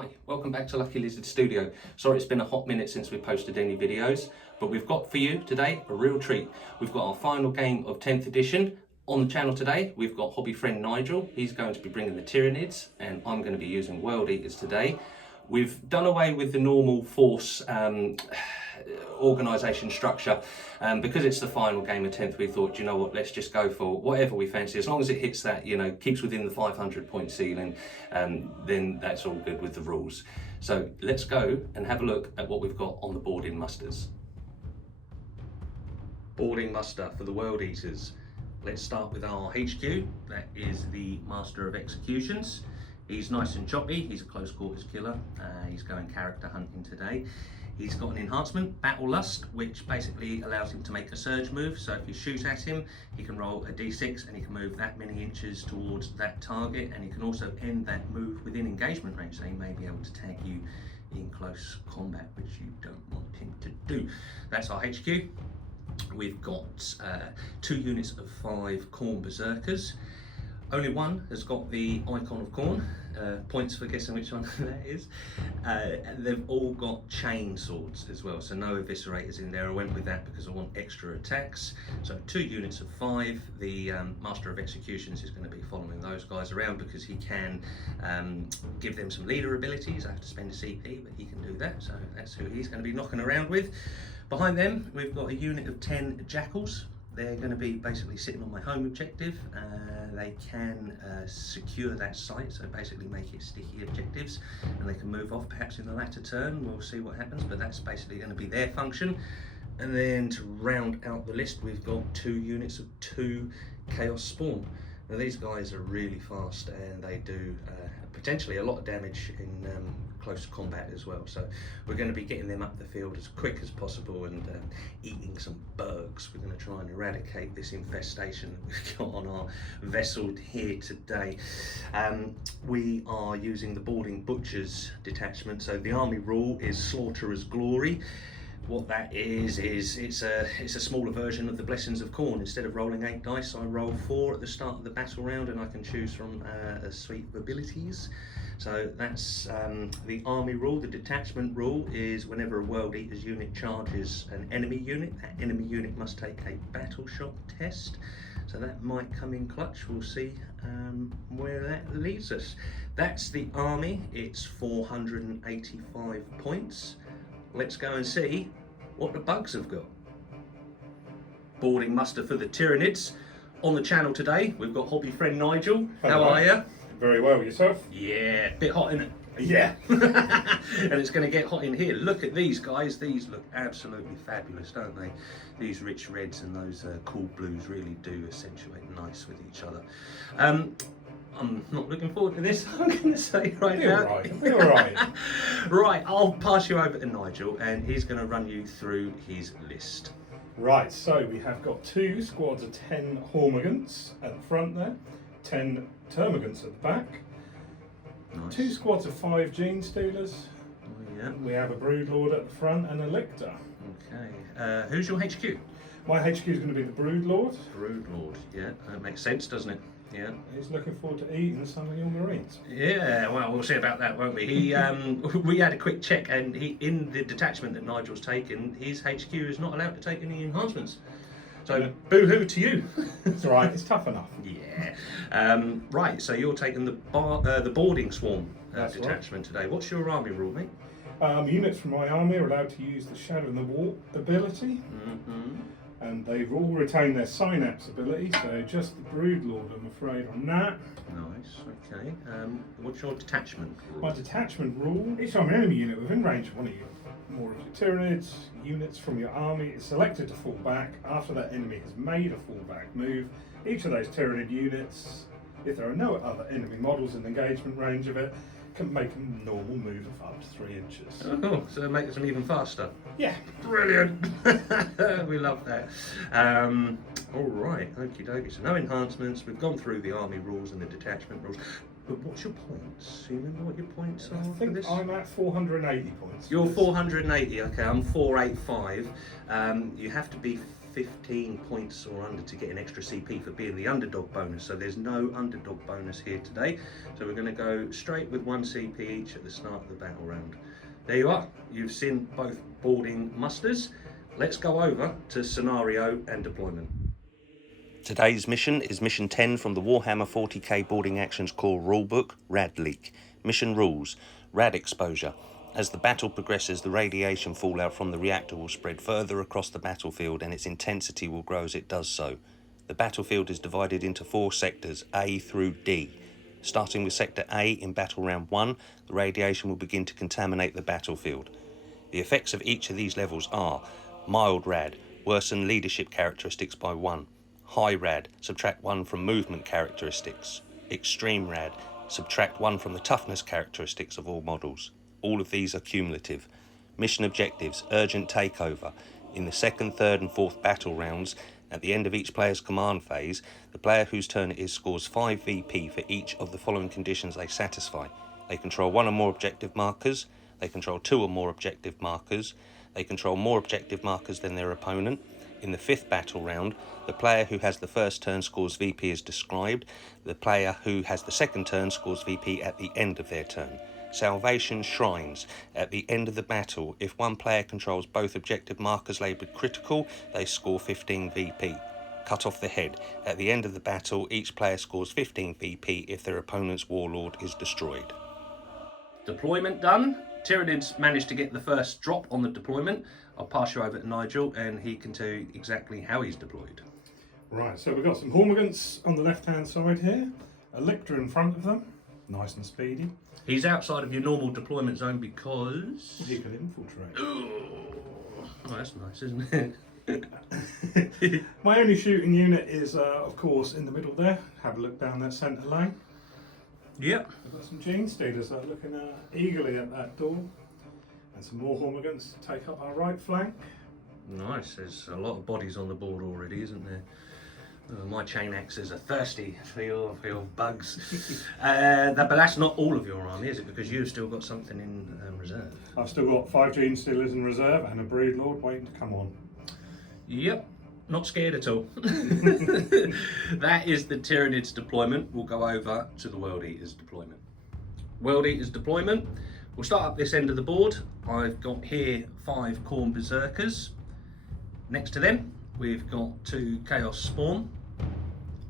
Hi, welcome back to Lucky Lizard Studio. Sorry it's been a hot minute since we posted any videos, but we've got for you today a real treat. We've got our final game of 10th edition. On the channel today, we've got hobby friend Nigel. He's going to be bringing the Tyranids, and I'm going to be using World Eaters today. We've done away with the normal force organisation structure. Because it's the final game of 10th, we thought, you know what, let's just go for whatever we fancy. As long as it hits that, you know, keeps within the 500 point ceiling, then that's all good with the rules. So let's go and have a look at what we've got on the boarding musters. Boarding muster for the World Eaters. Let's start with our HQ. That is the Master of Executions. He's nice and choppy. He's a close quarters killer. He's going character hunting today. He's got an enhancement, Battle Lust, which basically allows him to make a surge move. So if you shoot at him, he can roll a d6 and he can move that many inches towards that target, and he can also end that move within engagement range, so he may be able to tag you in close combat, which you don't want him to do. That's our HQ. We've got 2 units of 5 Khorne Berserkers. Only one has got the icon of Khorne. Points for guessing which one that is. They've all got chain swords as well, so no eviscerators in there. I went with that because I want extra attacks. So 2 units of 5. The Master of Executions is going to be following those guys around because he can give them some leader abilities. I have to spend a CP, but he can do that, so that's who he's going to be knocking around with. Behind them, we've got a unit of 10 Jackals. They're going to be basically sitting on my home objective. They can secure that site, so basically make it sticky objectives, and they can move off perhaps in the latter turn. We'll see what happens, but that's basically going to be their function. And then to round out the list, we've got 2 units of 2 Chaos Spawn. Now these guys are really fast, and they do potentially a lot of damage in close combat as well. So we're going to be getting them up the field as quick as possible and eating some bugs. We're going to try and eradicate this infestation that we've got on our vessel here today. We are using the Boarding Butchers detachment. So the army rule is Slaughterer's Glory. What that is it's a smaller version of the Blessings of Khorne. Instead of rolling 8 dice, I roll 4 at the start of the battle round, and I can choose from a suite of abilities. So that's the army rule. The detachment rule is whenever a World Eaters unit charges an enemy unit, that enemy unit must take a battle shock test. So that might come in clutch. We'll see where that leads us. That's the army. It's 485 points. Let's go and see what the bugs have got. Boarding muster for the Tyranids. On the channel today, we've got hobby friend Nigel. Hello. How are you? Very well, yourself? Yeah, bit hot, isn't it? Yeah. And it's going to get hot in here. Look at these guys. These look absolutely fabulous, don't they? These rich reds and those cool blues really do accentuate nice with each other. I'm not looking forward to this, I'm going to say right now. Be all right. Right, I'll pass you over to Nigel, and he's going to run you through his list. Right, so we have got 2 squads of 10 Hormigants at the front there, 10 Termagants at the back, Nice. 2 squads of 5 Gene Stealers. Oh, yeah. We have a Broodlord at the front and a Lictor. Okay. Who's your HQ? My HQ is going to be the Broodlord. Broodlord. Yeah, that makes sense, doesn't it? Yeah. He's looking forward to eating some of your Marines. Yeah, well, we'll see about that, won't we? He, we had a quick check, and he, in the detachment that Nigel's taken, his HQ is not allowed to take any enhancements. So, Yeah. boo-hoo to you. It's all right, it's tough enough. Yeah. Right, so you're taking the boarding swarm That's detachment today. What's your army rule, mate? Units from my army are allowed to use the Shadow in the Wall ability. Mm-hmm. And they've all retained their Synapse ability, so just the Broodlord, I'm afraid, on that. Nice, okay. What's your detachment rule? My detachment rule, each time an enemy unit within range of one of your more of your Tyranids units from your army is selected to fall back after that enemy has made a fallback move. Each of those Tyranid units, if there are no other enemy models in the engagement range of it, can make a normal move of up to 3 inches. Oh, so it makes them even faster. Yeah. Brilliant. We love that. All right, okie dokie. So no enhancements. We've gone through the army rules and the detachment rules. But what's your points? Do you remember what your points are I for think this? I'm at 480 points. You're 480. Okay, I'm 485. You have to be 15 points or under to get an extra CP for being the underdog bonus. So there's no underdog bonus here today. So we're going to go straight with 1 CP each at the start of the battle round. There you are. You've seen both boarding musters. Let's go over to scenario and deployment. Today's mission is mission 10 from the Warhammer 40k Boarding Actions Core rulebook, Rad Leak. Mission rules: rad exposure. As the battle progresses, the radiation fallout from the reactor will spread further across the battlefield and its intensity will grow as it does so. The battlefield is divided into 4 sectors, A through D. Starting with Sector A in Battle Round 1, the radiation will begin to contaminate the battlefield. The effects of each of these levels are: mild rad, worsen leadership characteristics by 1. High rad, subtract 1 from movement characteristics. Extreme rad, subtract 1 from the toughness characteristics of all models. All of these are cumulative. Mission objectives: urgent takeover. In the 2nd, 3rd and 4th battle rounds, at the end of each player's command phase, the player whose turn it is scores 5 VP for each of the following conditions they satisfy. They control 1 or more objective markers, they control 2 or more objective markers, they control more objective markers than their opponent. In the 5th battle round, the player who has the first turn scores VP as described. The player who has the second turn scores VP at the end of their turn. Salvation Shrines. At the end of the battle, if one player controls both objective markers labelled critical, they score 15 VP. Cut off the head. At the end of the battle, each player scores 15 VP if their opponent's warlord is destroyed. Deployment done. Tyranids managed to get the first drop on the deployment. I'll pass you over to Nigel and he can tell you exactly how he's deployed. Right, so we've got some Hormigants on the left-hand side here, a Lictor in front of them, nice and speedy. He's outside of your normal deployment zone because You can infiltrate. Oh, that's nice, isn't it? My only shooting unit is, of course, in the middle there. Have a look down that centre lane. Yep. I've got some Gene Stealers that are looking eagerly at that door. And some more Hormigants to take up our right flank. Nice, there's a lot of bodies on the board already, isn't there? My chain axes are thirsty for your bugs. But that's not all of your army, is it? Because you've still got something in reserve. I've still got 5 Gene Stealers in reserve and a Brood Lord waiting to come on. Yep, not scared at all. That is the Tyranids deployment. We'll go over to the World Eaters deployment. World Eaters deployment. We'll start up this end of the board. I've got here 5 Khorne Berserkers. Next to them, we've got 2 Chaos Spawn.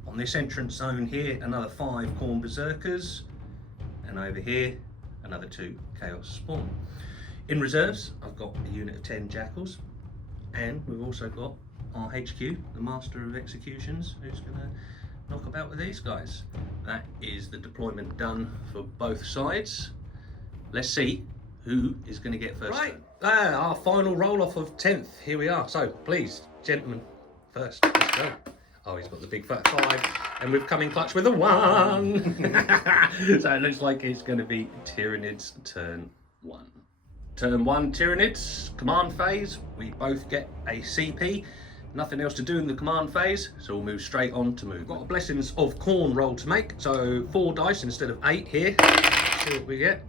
On this entrance zone here, another 5 Khorne Berserkers. And over here, another 2 Chaos Spawn. In reserves, I've got a unit of 10 Jackals. And we've also got our HQ, the Master of Executions, who's going to knock about with these guys. That is the deployment done for both sides. Let's see who is going to get first. Right, our final roll off of 10th. Here we are. So please, gentlemen, first. Let's go. Oh, he's got the big fat 5, and we've come in clutch with a 1. So it looks like it's going to be Tyranids turn 1. Turn 1 Tyranids, command phase. We both get a CP. Nothing else to do in the command phase, so we'll move straight on to move. We've got a Blessings of Khorne roll to make, so 4 dice instead of 8 here. Let's see what we get.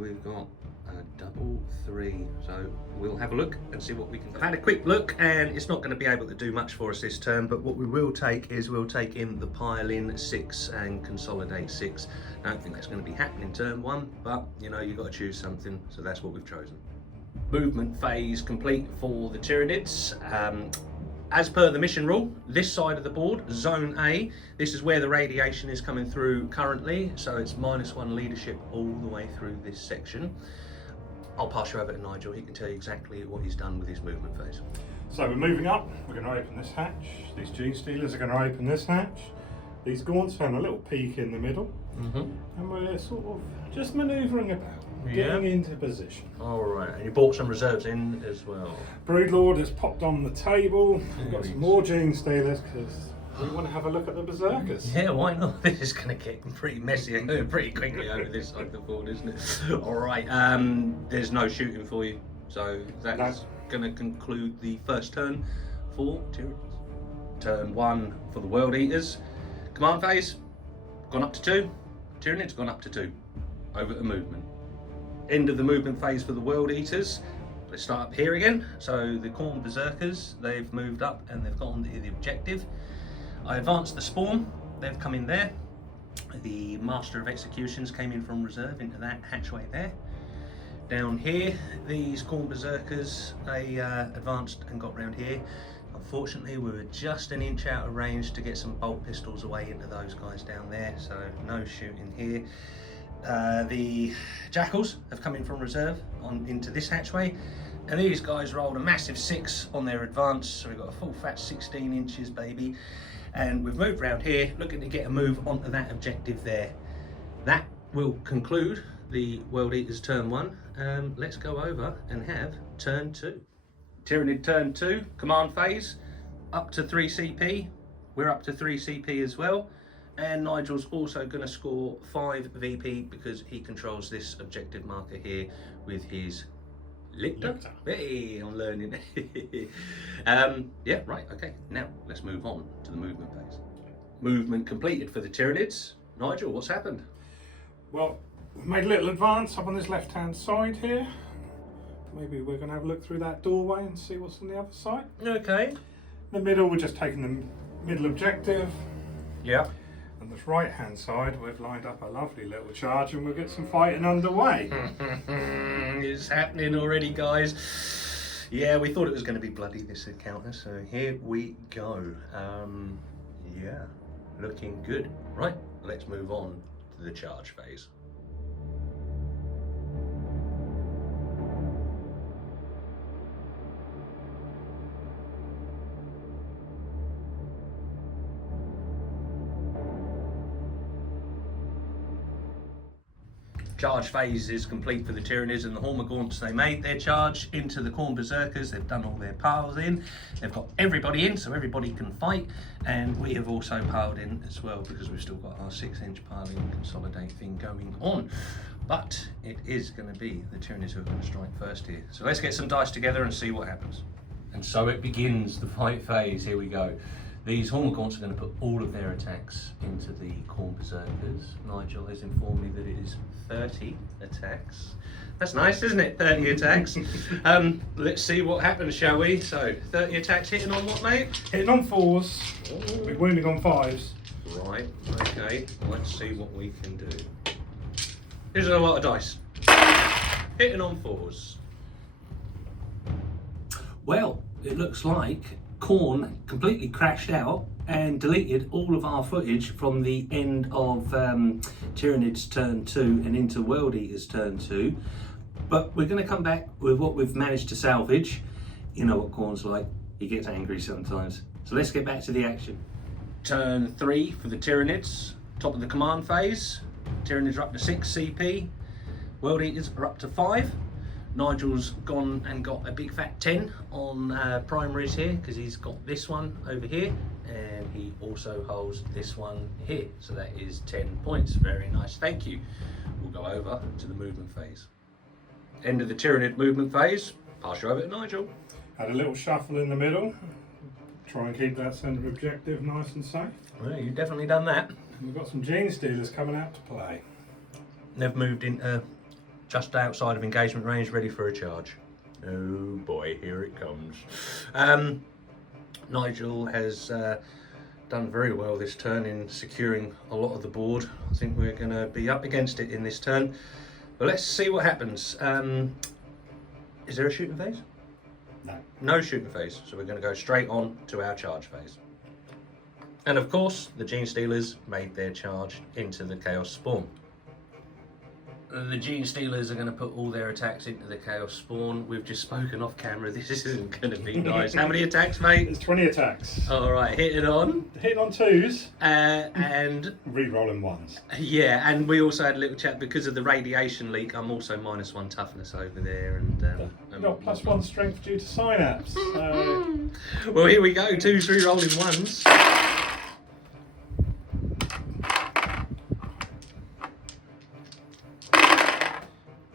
We've got a double 3, so we'll have a look and see what we can do. I've had a quick look and it's not going to be able to do much for us this turn, but what we will take is we'll take in the pile in 6 and consolidate 6. I don't think that's going to be happening turn 1, but you know, you've got to choose something, so that's what we've chosen. Movement phase complete for the Tyranids. As per the mission rule, this side of the board, Zone A, this is where the radiation is coming through currently, so it's -1 leadership all the way through this section. I'll pass you over to Nigel, he can tell you exactly what he's done with his movement phase. So we're moving up, we're going to open this hatch. These Gene Stealers are going to open this hatch. These Gaunts have a little peak in the middle. And we're sort of just manoeuvring about, getting into position. Alright, and you brought some reserves in as well. Brood Lord has popped on the table. We've got some more Gene Stealers because we want to have a look at the Berserkers. Yeah, why not? This is going to get pretty messy and go pretty quickly over this side of the board, isn't it? Alright, there's no shooting for you, so that's going to conclude the first turn for Tyranids. Turn 1 for the World Eaters. Command phase, gone up to 2. Tyranids gone up to 2. Over to movement. End of the movement phase for the World Eaters. let's start up here again. So the Khorne berserkers, they've moved up and they've gone to the objective. I advanced the spawn, they've come in there. The Master of Executions came in from reserve into that hatchway there. Down here, these Khorne berserkers, they advanced and got round here. Unfortunately, we were just an inch out of range to get some bolt pistols away into those guys down there, so no shooting here. The jackals have come in from reserve into this hatchway, and these guys rolled a massive 6 on their advance, so we've got a full fat 16 inches, baby. And we've moved around here, looking to get a move onto that objective there. That will conclude the World Eaters turn 1. Let's go over and have turn 2. Tyranid turn 2, command phase, up to 3 CP. We're up to 3 CP as well. And Nigel's also going to score 5 VP because he controls this objective marker here with his Lictor. Hey, I'm learning. Yeah, right, okay. Now, let's move on to the movement phase. Movement completed for the Tyranids. Nigel, what's happened? Well, we've made a little advance up on this left-hand side here. Maybe we're going to have a look through that doorway and see what's on the other side. Okay. In the middle, we're just taking the middle objective. Yeah. On this right-hand side, we've lined up a lovely little charge and we'll get some fighting underway. It's happening already, guys. Yeah, we thought it was going to be bloody, this encounter, so here we go. Yeah, looking good. Right, let's move on to the charge phase. Charge phase is complete for the Tyranids and the Hormagaunts. They made their charge into the Khorne berserkers. They've done all their piles in. They've got everybody in, so everybody can fight. And we have also piled in as well because we've still got our 6-inch piling and consolidate thing going on. But it is going to be the Tyranids who are going to strike first here. So let's get some dice together and see what happens. And so it begins, the fight phase. Here we go. These Hormagaunts are going to put all of their attacks into the Khorne berserkers. Nigel has informed me that it is 30 attacks. That's nice, isn't it? 30 attacks. Let's see what happens, shall we? So, 30 attacks hitting on what, mate? Hitting on 4s, we're wounding on 5s. Right, okay. Let's see what we can do. Here's a lot of dice. Hitting on 4s. Well, it looks like Khorne completely crashed out and deleted all of our footage from the end of Tyranids turn 2 and into World Eaters turn 2. But we're going to come back with what we've managed to salvage. You know what Khorne's like, he gets angry sometimes. So let's get back to the action. Turn 3 for the Tyranids, top of the command phase. Tyranids are up to 6 CP, World Eaters are up to 5. Nigel's gone and got a big fat 10 on primaries here because he's got this one over here and he also holds this one here, so that is 10 points. Very nice, thank you. We'll go over to the movement phase. End of the Tyranid movement phase. Pass you over to Nigel. Had a little shuffle in the middle, try and keep that centre objective nice and safe. Well, you've definitely done that. And we've got some gene stealers coming out to play. They've moved into just outside of engagement range, ready for a charge. Oh boy, here it comes. Nigel has done very well this turn in securing a lot of the board. I think we're going to be up against it in this turn. But let's see what happens. Is there a shooting phase? No. No shooting phase, so we're going to go straight on to our charge phase. And of course, the Gene Stealers made their charge into the Chaos Spawn. The Gene Stealers are going to put all their attacks into the Chaos Spawn. We've just spoken off camera. This isn't going to be nice. How many attacks, mate? It's 20 attacks. All right, hitting on. Hitting on 2s. And re-rolling 1s. Yeah, and we also had a little chat because of the radiation leak. I'm also -1 toughness over there, and got +1 strength due to synapse. So... Well, here we go. 2 3-rolling 1s.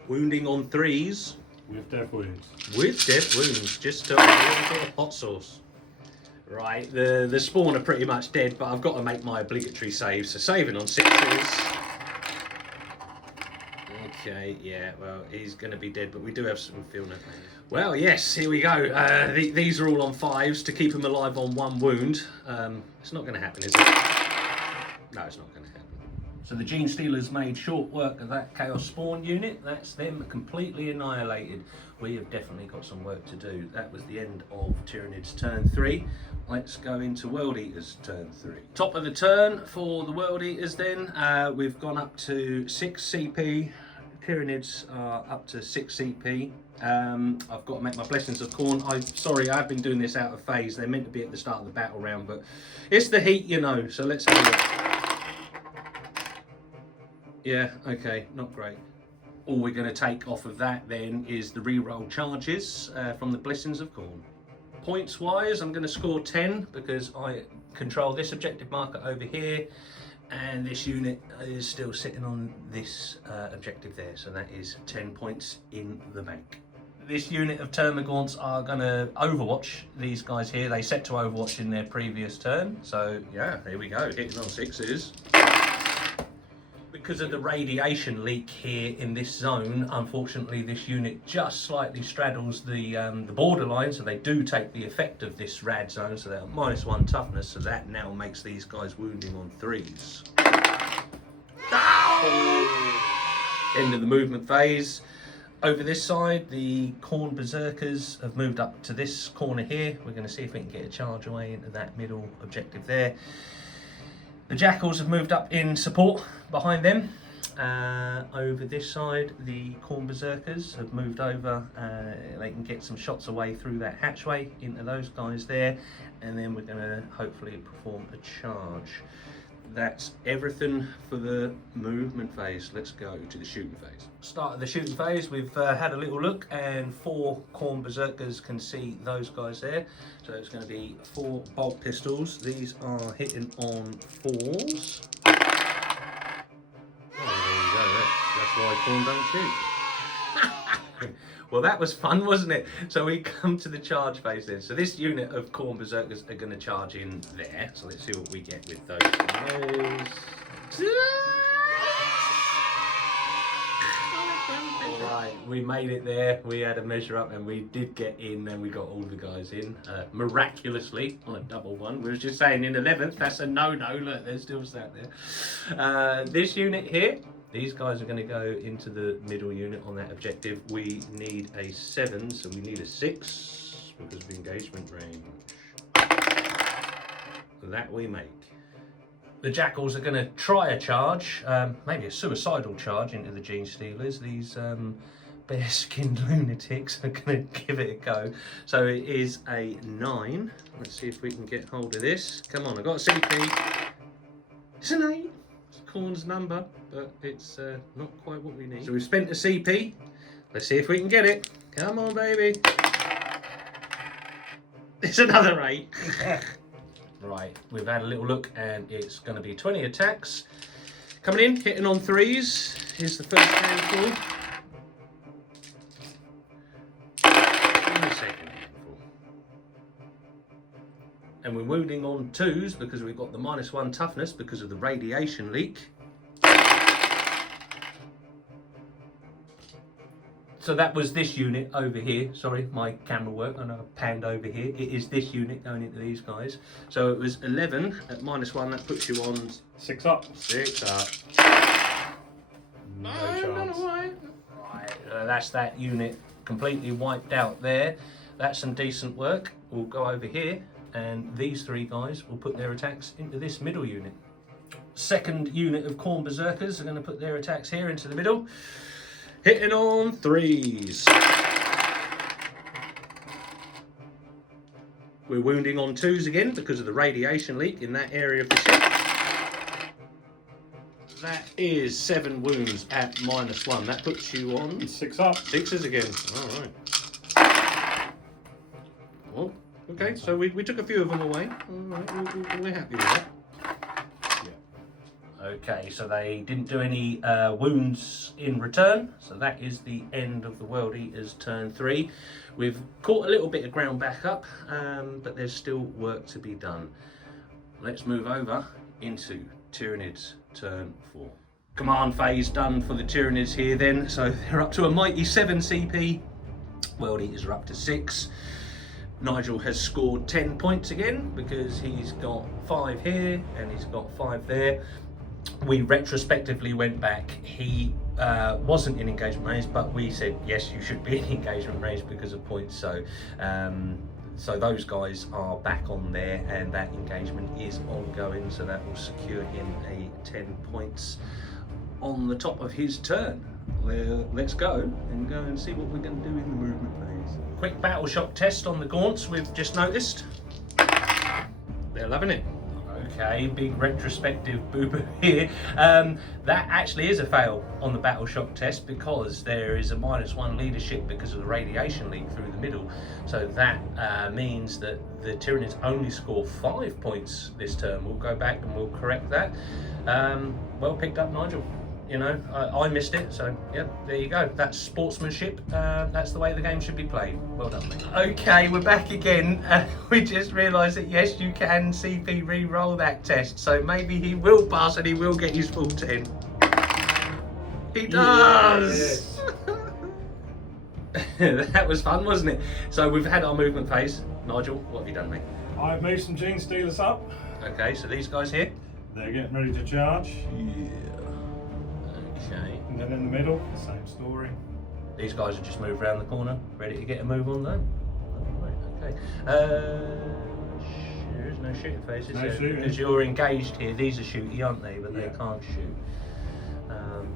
Wounding on 3s. With death wounds. With death wounds, just to a little bit of hot sauce. Right, the spawn are pretty much dead, but I've got to make my obligatory save. So saving on 6s. Okay, yeah, well, he's going to be dead, but we do have some feel net. Well, yes, here we go. These are all on 5s to keep him alive on 1 wound. It's not going to happen, is it? No, it's not going to happen. So the Gene Stealers made short work of that Chaos Spawn unit. That's them completely annihilated. We have definitely got some work to do. That was the end of Tyranids turn 3. Let's go into World Eaters turn 3. Top of the turn for the World Eaters then. We've gone up to 6 CP. Tyranids are up to 6 CP. I've got to make my blessings of Khorne. I'm sorry, I've been doing this out of phase. They're meant to be at the start of the battle round, but it's the heat, you know, so let's have a look. Yeah, okay, not great. All we're going to take off of that then is the reroll charges from the blessings of Khorne. Points wise, I'm going to score 10 because I control this objective marker over here, and this unit is still sitting on this objective there, so that is 10 points in the bank. This unit of Termagants are going to overwatch these guys here. They set to overwatch in their previous turn, so yeah, here we go, hitting on 6s. Because of the radiation leak here in this zone, unfortunately this unit just slightly straddles the borderline, so they do take the effect of this rad zone, so they're -1 toughness, so that now makes these guys wounding on 3s. End of the movement phase. Over this side, the Khorne Berserkers have moved up to this corner here. We're going to see if we can get a charge away into that middle objective there. The Jackals have moved up in support behind them. Over this side, the Khorne Berserkers have moved over. They can get some shots away through that hatchway into those guys there, and then we're going to hopefully perform a charge. That's everything for the movement phase. Let's go to the shooting phase. Start of the shooting phase, we've had a little look, and 4 Khorne Berserkers can see those guys there. So it's going to be 4 bolt pistols. These are hitting on 4s. Oh, there you go. That's why Khorne don't shoot. Well, that was fun, wasn't it? So we come to the charge phase then. So this unit of Khorne Berserkers are going to charge in there. So let's see what we get with those. Right, we made it there. We had a measure up and we did get in, and we got all the guys in miraculously on a double one. We were just saying in 11th, that's a no-no. Look, they're still sat there. This unit here, these guys are going to go into the middle unit on that objective. We need a 7, so we need a 6 because of engagement range. That we make. The Jackals are going to try a charge, maybe a suicidal charge into the Gene Stealers. These bare-skinned lunatics are going to give it a go. So it is a 9. Let's see if we can get hold of this. Come on, I've got a CP. It's an 8. Khorne's number, but it's not quite what we need. So we've spent a CP. Let's see if we can get it. Come on, baby. It's another 8. Right, we've had a little look, and it's going to be 20 attacks. Coming in, hitting on 3s. Here's the first handful. And the second handful. And we're wounding on 2s because we've got the -1 toughness because of the radiation leak. So that was this unit over here. Sorry, my camera work, I know I panned over here. It is this unit going into these guys. So it was 11 at -1, that puts you on 6 up. 6 up. No chance. Right, that's that unit completely wiped out there. That's some decent work. We'll go over here, and these 3 guys will put their attacks into this middle unit. Second unit of Khorne Berserkers are going to put their attacks here into the middle. Hitting on 3s. We're wounding on 2s again because of the radiation leak in that area of the ship. That is 7 wounds at -1. That puts you on 6 up. 6s again. All right. Well, okay, so we took a few of them away. All right, we're happy with that. Okay, so they didn't do any wounds in return, so that is the end of the World Eaters turn 3. We've caught a little bit of ground back up, but there's still work to be done. Let's move over into Tyranids turn 4. command phase done for the Tyranids here then. So they're up to a mighty 7 CP. World Eaters are up to 6. Nigel has scored 10 points again because he's got 5 here and he's got 5 there. We retrospectively went back. He wasn't in engagement range, but we said yes, you should be in engagement range because of points. So so those guys are back on there, and that engagement is ongoing. So that will secure him a 10 points on the top of his turn. Well, let's go and see what we're going to do in the movement phase. Quick battle shock test on the gaunts we've just noticed. They're loving it. Okay, big retrospective boo-boo here. That actually is a fail on the battle shock test because there is a -1 leadership because of the radiation leak through the middle. So that means that the Tyranids only score 5 points this turn. We'll go back and we'll correct that. Well picked up, Nigel. You know, I missed it, so yeah, there you go. That's sportsmanship. That's the way the game should be played. Well done, mate. Okay, we're back again. We just realised that yes, you can CP re-roll that test, so maybe he will pass and he will get his full 10. He does! Yes. That was fun, wasn't it? So we've had our movement phase. Nigel, what have you done, mate? I've moved some Gene Stealers up. Okay, so these guys here. They're getting ready to charge. Yeah. Okay. And then in the middle, the same story. These guys have just moved around the corner, ready to get a move on though. Right, okay. There's no shooting phase, is No there? shooting. Because you're engaged here. These are shooty, aren't they? But Yeah. they can't shoot.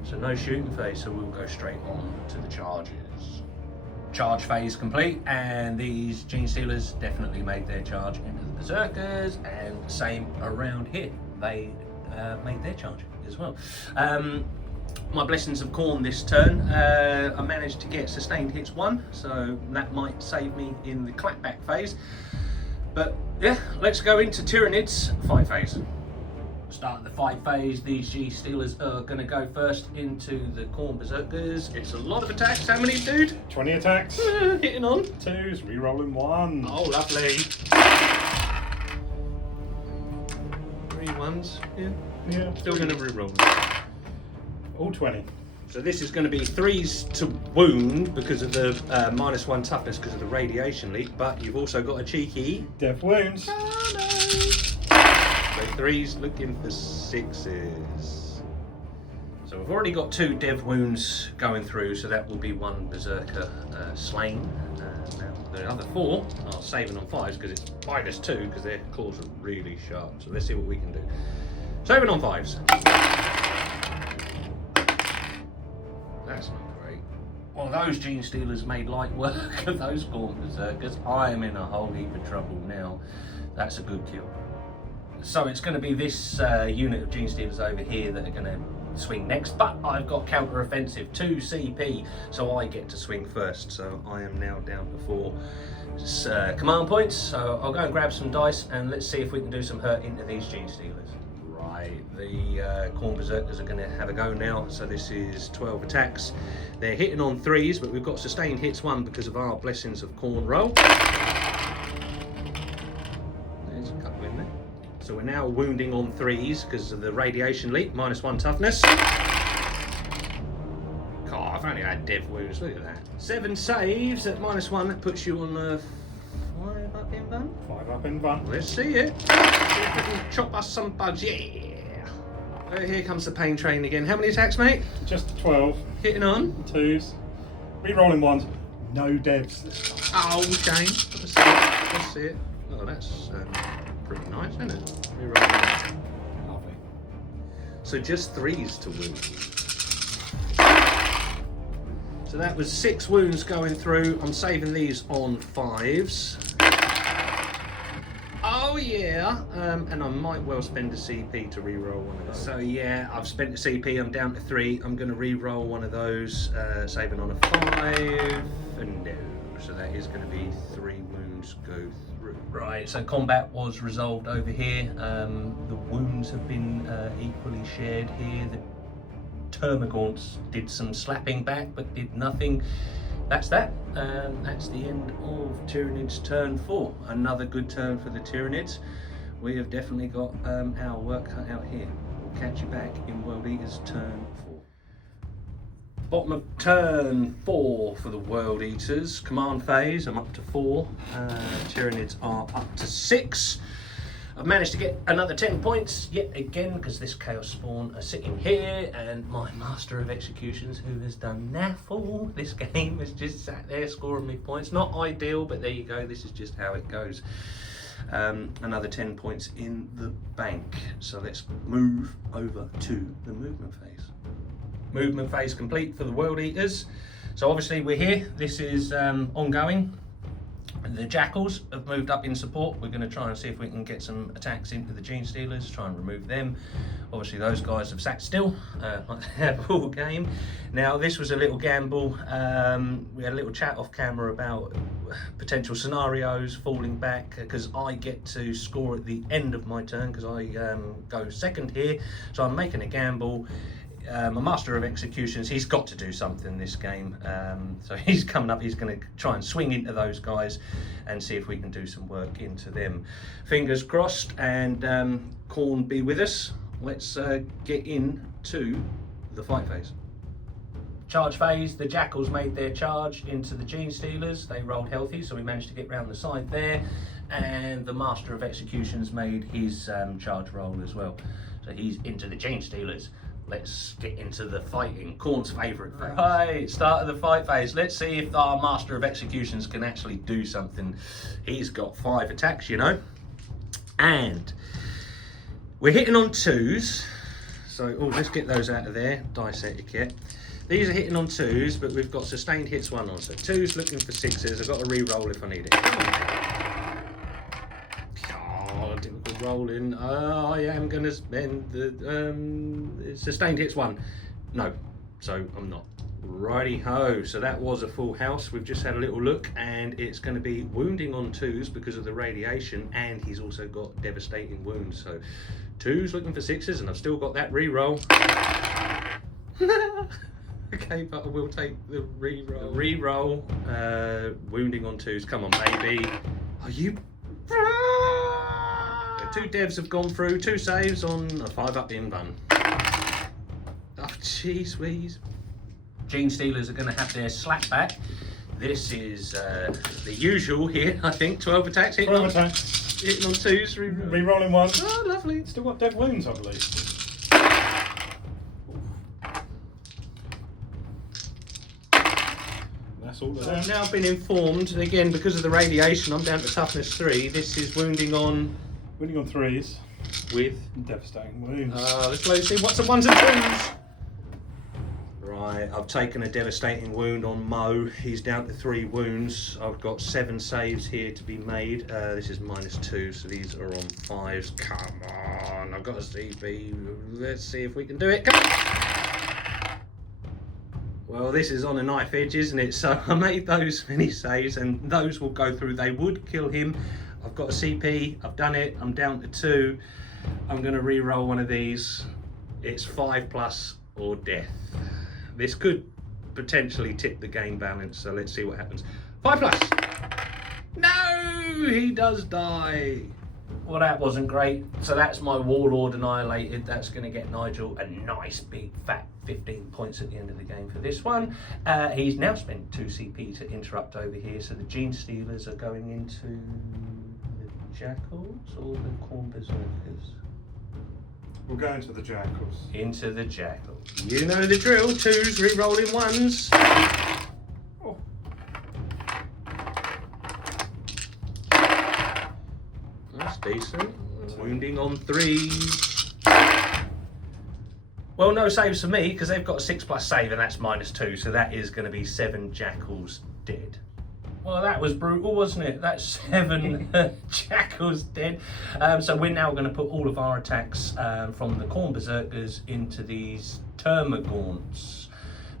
So no shooting phase, so we'll go straight on to the charges. Charge phase complete, and these Gene Stealers definitely made their charge into the Berserkers, and same around here. They made their charge as well. My blessings of Khorne this turn, I managed to get sustained hits 1, so that might save me in the clapback phase. But yeah, let's go into Tyranids fight phase. Start the fight phase. These G Stealers are going to go first into the Khorne Berserkers. It's a lot of attacks. How many, dude? 20 attacks. Hitting on. 2s, re-rolling 1. Oh, lovely. 3 1s. Yeah. Yeah. Still going to re-roll. All 20. So this is going to be 3s to wound because of the -1 toughness because of the radiation leak, but you've also got a cheeky Death wounds. So 3s looking for 6s. So we've already got 2 dev wounds going through, so that will be 1 berserker slain. Now the other 4 are saving on 5s because it's -2 because their claws are really sharp. So let's see what we can do. Saving on 5s. That's not great. Well, those Gene Stealers made light work of those Khorne Berserkers. I am in a whole heap of trouble now. That's a good kill. So it's going to be this unit of Gene Stealers over here that are going to swing next, but I've got counter offensive 2 CP, so I get to swing first. So I am now down to 4 command points. So I'll go and grab some dice and let's see if we can do some hurt into these Gene Stealers. Right, the Khorne Berserkers are going to have a go now. So this is 12 attacks. They're hitting on 3s, but we've got sustained hits 1 because of our blessings of Khorne roll. There's a couple in there. So we're now wounding on 3s because of the radiation leak, -1 toughness. God, I've only had dev wounds, look at that. 7 saves at -1, that puts you on a 5 up in bun. 5 up in one. Let's see it. See if we can chop us some bugs, yeah. Here comes the pain train again. How many attacks, mate? Just 12. Hitting on. 2s. Re-rolling 1s. No devs this time. Oh, shame. Let's see it. Let's see it. Oh, that's pretty nice, isn't it? Reroll. Lovely. So just 3s to wound. So that was 6 wounds going through. I'm saving these on 5s. Oh yeah, and I might well spend a CP to re-roll one of those. So yeah, I've spent a CP, I'm down to 3. I'm going to re-roll one of those, saving on a 5, and no. So that is going to be 3 wounds go through. Right, so combat was resolved over here. The wounds have been equally shared here. The Termagants did some slapping back, but did nothing. That's that. That's the end of Tyranids turn 4. Another good turn for the Tyranids. We have definitely got our work cut out here. catch you back in World Eaters turn 4. Bottom of turn 4 for the World Eaters. Command phase, I'm up to 4. Tyranids are up to 6. I've managed to get another 10 points yet again because this Chaos Spawn are sitting here, and my Master of Executions, who has done naffle this game, has just sat there scoring me points. Not ideal, but there you go, this is just how it goes. Another 10 points in the bank. So let's move over to the movement phase. Movement phase complete for the World Eaters. So obviously we're here, this is ongoing. The Jackals have moved up in support. We're going to try and see if we can get some attacks into the Gene Stealers, try and remove them. Obviously those guys have sat still like they have all game. Now this was a little gamble. We had a little chat off camera about potential scenarios, falling back, because I get to score at the end of my turn because I go second here. So I'm making a gamble. My Master of Executions, he's got to do something this game, so he's coming up, he's going to try and swing into those guys and see if we can do some work into them. Fingers crossed, and Khorne be with us. Let's get into the fight phase. Charge phase, the Jackals made their charge into the Gene Stealers. They rolled healthy, so we managed to get round the side there, and the Master of Executions made his charge roll as well, so he's into the Gene Stealers. Let's get into the fighting. Khorne's favourite phase. Right, start of the fight phase. Let's see if our Master of Executions can actually do something. He's got 5 attacks, you know. And we're hitting on 2s. So, let's get those out of there. Dice etiquette. These are hitting on 2s, but we've got sustained hits 1 on. So 2s looking for 6s. I've got to re-roll if I need it. Rolling. I am going to spend the sustained hits 1. No, so I'm not. Righty ho. So that was a full house. We've just had a little look, and it's going to be wounding on 2s because of the radiation, and he's also got devastating wounds. So 2s looking for 6s, and I've still got that re-roll. Okay, but I will take the re-roll. Re-roll. Wounding on 2s. Come on, baby. Are you? 2 devs have gone through, 2 saves on a 5-up in run. Oh, jeez, wheeze. Gene Stealers are going to have their slap back. This is the usual here, I think. 12 attacks. Hitting 12 on, attacks. Hitting on 2s. Re-rolling 1. Oh, lovely. Still got dead wounds, I believe. That's all of So them. I've now been informed, again, because of the radiation, I'm down to toughness 3. This is wounding on... Winning on 3s. With? Devastating wounds. Let's see, what's the 1s and 2s? Right, I've taken a devastating wound on Mo. He's down to 3 wounds. I've got 7 saves here to be made. This is -2, so these are on 5s. Come on, I've got a CP. Let's see if we can do it. Come on. Well, this is on a knife edge, isn't it? So I made those many saves, and those will go through. They would kill him. I've got a CP, I've done it, I'm down to 2. I'm going to re-roll one of these. It's 5+ or death. This could potentially tip the game balance, so let's see what happens. 5+! No! He does die! Well, that wasn't great. So that's my Warlord annihilated. That's going to get Nigel a nice big fat 15 points at the end of the game for this one. He's now spent 2 CP to interrupt over here, so the Gene Stealers are going into the Jackals or the Khorne Berserkers? We'll go into the Jackals. Into the Jackals. You know the drill. 2s, re-rolling 1s. Oh. That's decent. Wounding on 3s. Well, no saves for me because they've got a 6+ save, and that's -2, so that is going to be 7 Jackals dead. Well, that was brutal, wasn't it? That's 7 Jackals dead. So we're now going to put all of our attacks from the Khorne Berserkers into these Termagants,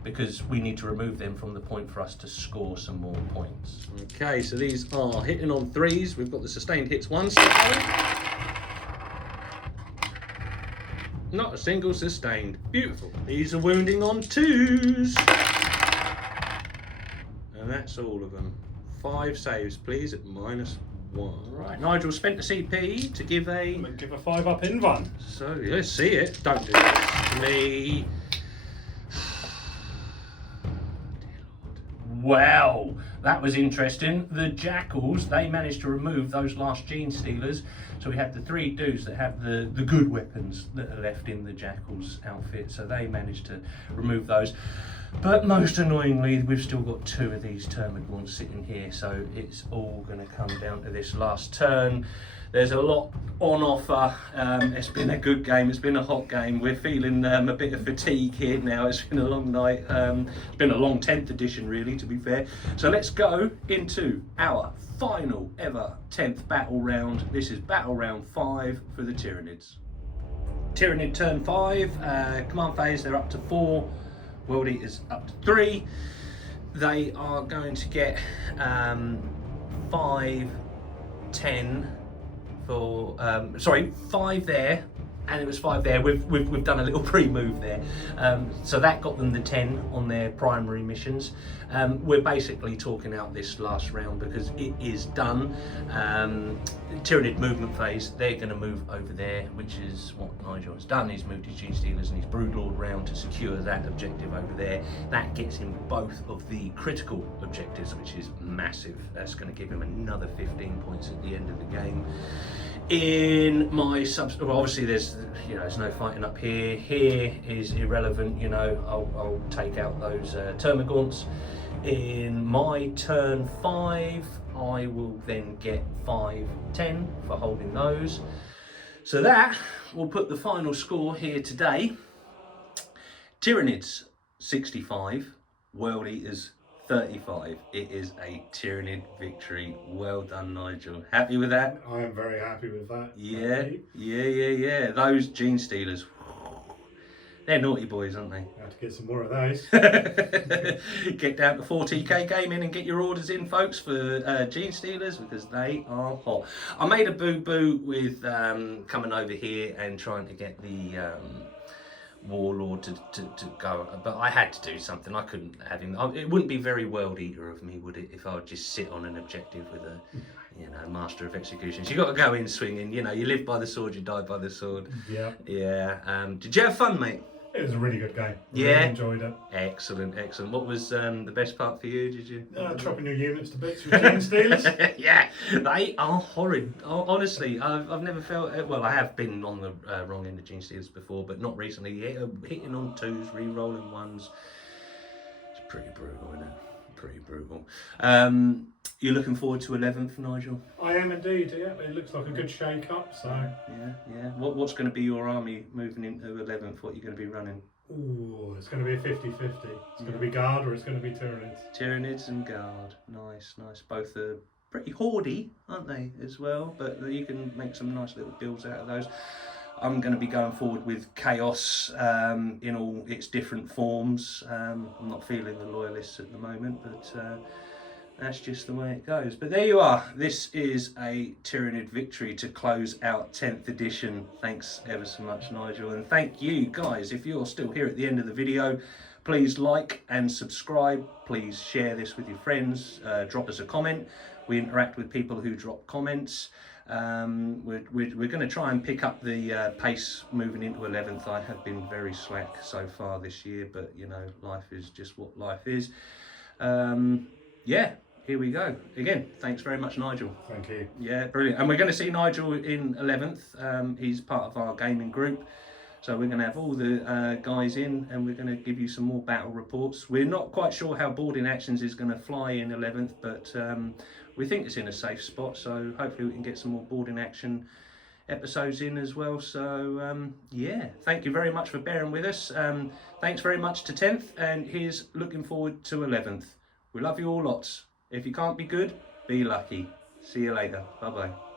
because we need to remove them from the point for us to score some more points. Okay, so these are hitting on 3s. We've got the sustained hits 1. Not a single sustained. Beautiful. These are wounding on 2s. And that's all of them. 5 saves, please, at -1. 1. Right, Nigel spent the CP to give a... I'm going to give a 5 up in one. So, let's see it. Don't do this to me. Wow, that was interesting. The Jackals, they managed to remove those last Gene Stealers. So we have the 3 dudes that have the good weapons that are left in the Jackals outfit. So they managed to remove those. But most annoyingly, we've still got 2 of these Termagants sitting here. So it's all going to come down to this last turn. There's a lot on offer. It's been a good game. It's been a hot game. We're feeling a bit of fatigue here now. It's been a long night. It's been a long 10th edition, really, to be fair. So let's go into our final ever 10th battle round. This is battle round 5 for the Tyranids. Tyranid turn 5. Command phase, they're up to 4. World Eaters up to 3. They are going to get 5, 10. For 5 there, and it was 5 there. We've done a little pre-move there, so that got them the 10 on their primary missions. We're basically talking out this last round because it is done. Tyranid movement phase, they're going to move over there, which is what Nigel has done. He's moved his Gene Stealers and his Broodlord round to secure that objective over there. That gets him both of the critical objectives, which is massive. That's going to give him another 15 points at the end of the game. In my well, obviously there's no fighting up here. Here is irrelevant. I'll take out those Termagants. In my turn 5, I will then get 5, 10 for holding those. So that will put the final score here today. Tyranids 65, World Eaters 35. It is a Tyranid victory. Well done, Nigel. Happy with that? I am very happy with that. Yeah. Those Gene Stealers, they're naughty boys, aren't they? Have to get some more of those. Get down to 4TK Gaming and get your orders in, folks, for Gene Stealers, because they are hot. I made a boo-boo with coming over here and trying to get the Warlord to go, but I had to do something. I couldn't have him. It wouldn't be very World Eater of me, would it, if I would just sit on an objective with a Master of Executions. You got to go in swinging. You live by the sword, you die by the sword. Yeah. Did you have fun, mate? It was a really good game. Yeah. Really enjoyed it. Excellent. What was the best part for you? Did you? Chopping your units to bits with Gene Stealers. Yeah, they are horrid. Honestly, I've never felt. Well, I have been on the wrong end of Gene Stealers before, but not recently. Hitting on 2s, re-rolling 1s. It's pretty brutal, isn't it? Pretty brutal. You're looking forward to 11th, Nigel? I am indeed, yeah. It looks like a good shake-up, so... Yeah. What's going to be your army moving into 11th? What are you going to be running? Ooh, it's going to be a 50-50. It's going to be Guard or it's going to be Tyranids. Tyranids and Guard. Nice. Both are pretty hoardy, aren't they, as well? But you can make some nice little builds out of those. I'm going to be going forward with Chaos in all its different forms. I'm not feeling the Loyalists at the moment, but that's just the way it goes. But there you are. This is a Tyranid victory to close out 10th edition. Thanks ever so much, Nigel. And thank you, guys. If you're still here at the end of the video, please like and subscribe. Please share this with your friends. Drop us a comment. We interact with people who drop comments. We're going to try and pick up the pace moving into 11th. I have been very slack so far this year, but life is just what life is. Yeah, here we go. Again, thanks very much, Nigel. Thank you. Yeah, brilliant. And we're going to see Nigel in 11th. He's part of our gaming group. So we're going to have all the guys in and we're going to give you some more battle reports. We're not quite sure how boarding actions is going to fly in 11th, but we think it's in a safe spot. So hopefully we can get some more boarding action episodes in as well. So yeah, thank you very much for bearing with us. Thanks very much to 10th, and here's looking forward to 11th. We love you all lots. If you can't be good, be lucky. See you later. Bye-bye.